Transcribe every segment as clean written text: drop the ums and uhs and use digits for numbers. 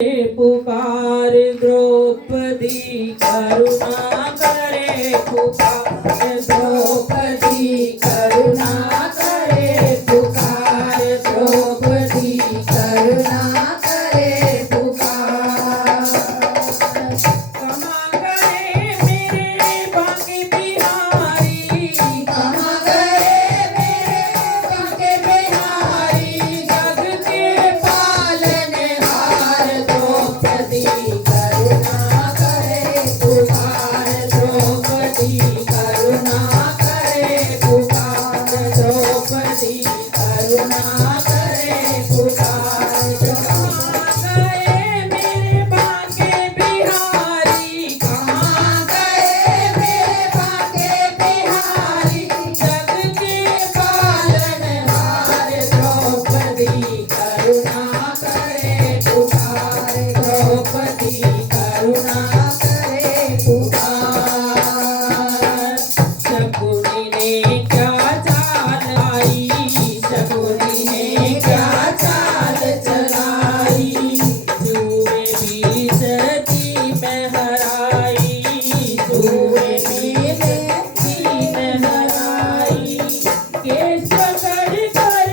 पुकार द्रौपदी करुणा करे पुकार द्रौपदी करुणा करे पुकार द्रौपदी करुणा करे पुकार क्षमा करे मेरे बांके बिहारी क्षमा करे मेरे बांके बिहारी जग के पालनहार द्रौपदी करुणा करे पुकार द्रौपदी करुणा करे पुकार द्रौपदी करुणा करे पुकार क्षमा करे मेरे बांके बिहारी क्षमा करे मेरे बांके बिहारी जग के पालनहार द्रौपदी करुणा करे पुकार द्रौपदी करुणा करे पुकार शकुनी ने क्या चाल आई शकुनी ने क्या चाल चलाई जुए बीच दी में हराई जुए बीच दी में हराई केस पकड़ कर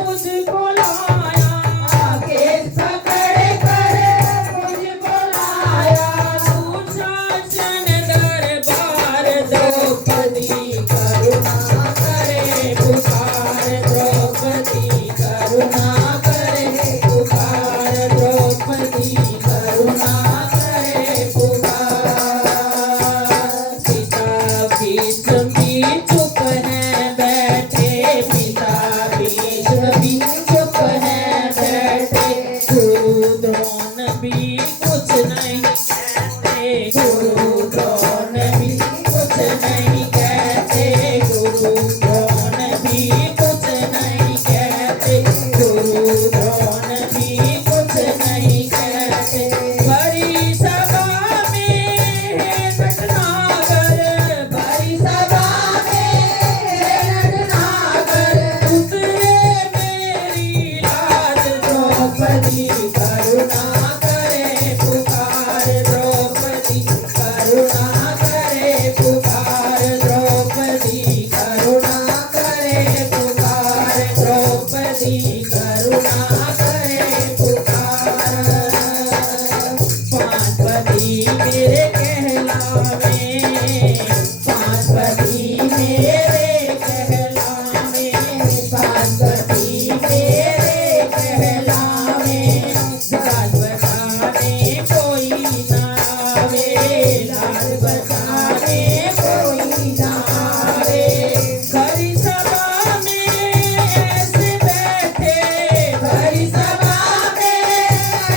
मुझको लाया केस पकड़ कर मुझको लाया सुशासन दरबार द्रौपदी करुणा करे पुकार द्रौपदी करुणा करे पुकार द्रौपदी करुणा करे पुकार सीता भीष्म भी चुप है बैठे पिता भीष्म भी चुप है बैठे गुरु द्रोण भी कुछ नहीं कहते गुरु द्रोण भी कुछ नहीं कहते गुरु द्रोण भी कुछ नहीं कहते गुरु द्रोण भी कुछ नहीं कहते बड़ी सभा में है भटनागर बड़ी सभा में है भटनागर उतरे मेरी लाज द्रौपदी करुणा करे पुकार द्रौपदी करुणा करे पुकार द्रौपदी करुणा करे पुकार द्रौपदी करुणा करे पुकार पांचपति मेरे कहलावे पांचपति मेरे कहलावे पांचपति मेरे कहलावे लाज बचाने कोई ना आवे लाज बचाने कोई ना आवे खरी सभा में ऐसे बैठे खरी सभा में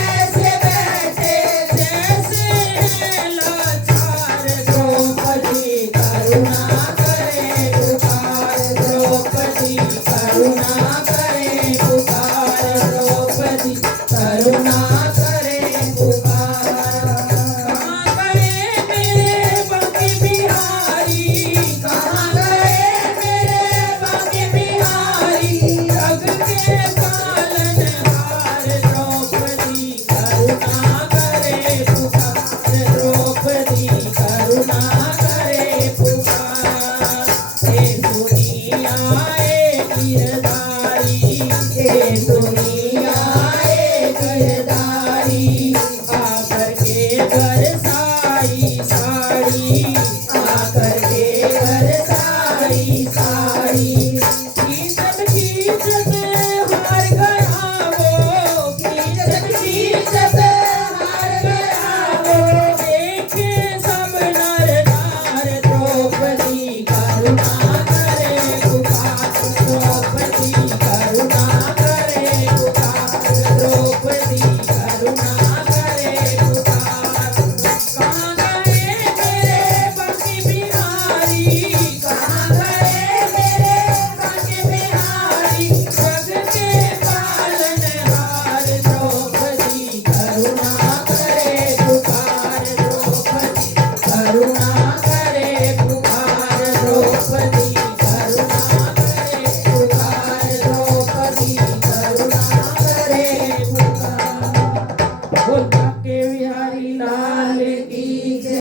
ऐसे बैठे जैसे हैं लाचार द्रौपदी करुणा करे पुकार द्रौपदी करुणा करे पुकार द्रौपदी करुणा करे पुकार कहाँ गए मेरे बांके बिहारी कहाँ गए मेरे बांके बिहारी जग के पालनहार द्रौपदी करुणा करे पुकार द्रौपदी करुणा करे पुकार हे दुनिया गिरधारी हे दुनिया गिरधारी आकर के बरसाई साड़ी आकर के बरसाई साड़ी खींचत खींचत हार गया वो खींचत खींचत हार गया वो देखे सब नर नार द्रौपदी करुणा करे पुकार द्रौपदी करुणा करे पुकार द्रौपदी करुणा करे पुकार के बिहारी लाल की